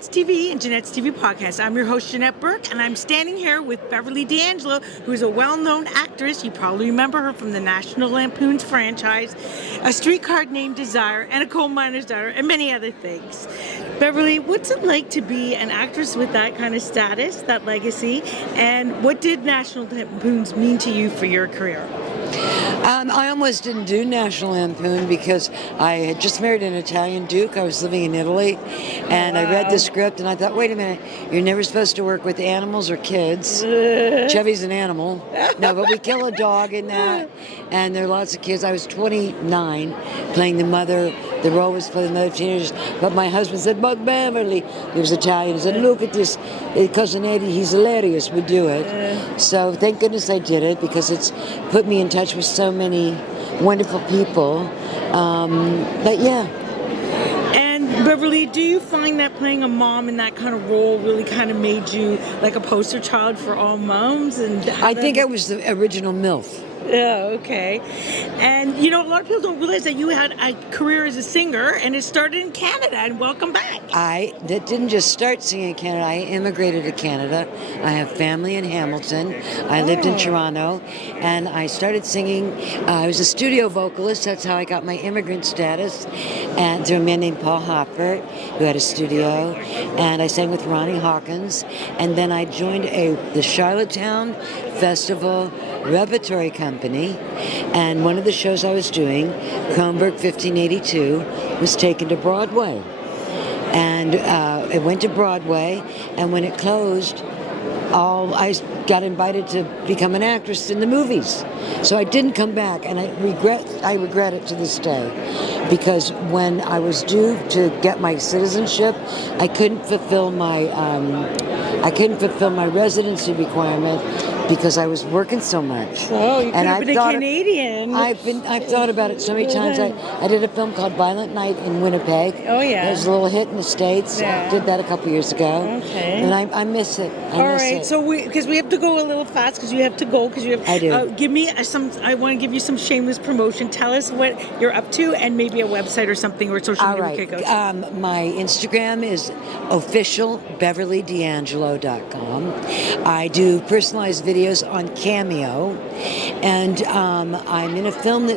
Janette's TV and Janette's TV podcast. I'm your host, Janette Burke, and I'm standing here with Beverly D'Angelo, who is a well-known actress. You probably remember her from the National Lampoon's franchise, A Streetcar Named Desire, and A Coal Miner's Daughter, and many other things. Beverly, what's it like to be an actress with that kind of status, that legacy, and what did National Lampoon's mean to you for your career? I almost didn't do National Lampoon because I had just married an Italian Duke. I was living in Italy, and I read the script, and I thought, wait a minute, you're never supposed to work with animals or kids. Chevy's an animal. No, but we kill a dog in that, and there are lots of kids. I was 29 playing the mother. The role was for the mother of teenagers, but my husband said, but Beverly, he was Italian, he said, look at this, Cousin Eddie, he's hilarious, we do it. So thank goodness I did it, because it's put me in touch with so many wonderful people. But yeah. And Beverly, do you find that playing a mom in that kind of role really kind of made you like a poster child for all moms? And I think I was the original MILF. Yeah, okay. And, you know, a lot of people don't realize that you had a career as a singer, and it started in Canada, and welcome back. I didn't just start singing in Canada. I immigrated to Canada. I have family in Hamilton. I lived in Toronto, and I started singing. I was a studio vocalist. That's how I got my immigrant status, and through a man named Paul Hopper, who had a studio, and I sang with Ronnie Hawkins, and then I joined the Charlottetown Festival repertory company, and one of the shows I was doing, Burke 1582, was taken to Broadway, and it went to Broadway, and when it closed, I got invited to become an actress in the movies. So I didn't come back, and I regret it to this day, because when I was due to get my citizenship, I couldn't fulfill my residency requirement because I was working so much. Oh, you could have been a Canadian. I've thought about it so many times. I did a film called Violent Night in Winnipeg. Oh, yeah. It was a little hit in the States. Yeah. Did that a couple years ago. Okay. And I miss it. All right. So because we have to go a little fast, because you have to go, because you have. I do. Give me I want to give you some shameless promotion. Tell us what you're up to, and maybe a website or something, or social media we could go to. My Instagram is officialbeverlydangelo.com. I do personalized videos on Cameo, and I'm in a film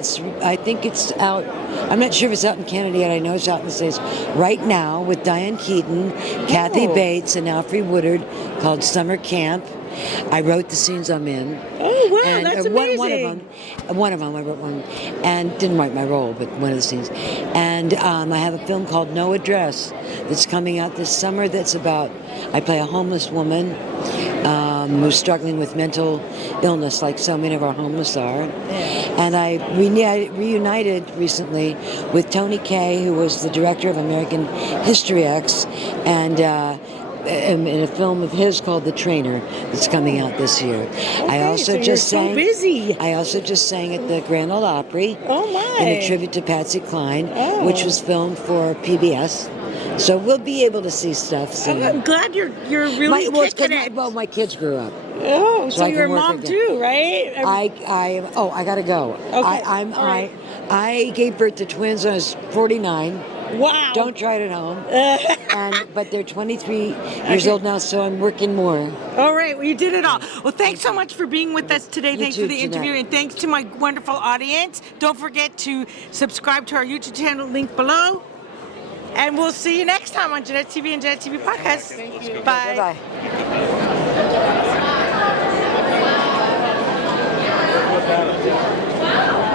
I think it's out. I'm not sure if it's out in Canada yet. I know it's out in the States right now with Diane Keaton, Kathy Bates, and Alfre Woodard, called Summer Camp. I wrote the scenes I'm in. Oh, wow, and that's amazing. One of them, I wrote one, and didn't write my role, but one of the scenes. And I have a film called No Address that's coming out this summer that's about, I play a homeless woman who's struggling with mental illness, like so many of our homeless are. And I reunited recently with Tony Kaye, who was the director of American History X, and in a film of his called The Trainer that's coming out this year. Okay, I also just sang. So busy. I also just sang at the Grand Ole Opry. Oh my! In a tribute to Patsy Cline, which was filmed for PBS. So we'll be able to see stuff soon. I'm glad you're really kicking it. Well, my kids grew up. Oh, so you're a mom too, right? I gotta go. Okay. I gave birth to twins when I was 49. Wow. Don't try it at home. But they're 23 years old now, so I'm working more. All right. Well, you did it all. Well, thanks so much for being with us today. Thanks for the interview, Janette. and thanks to my wonderful audience. Don't forget to subscribe to our YouTube channel, link below. And we'll see you next time on Janette TV and Janette TV Podcast. Thank you. Bye. Bye-bye.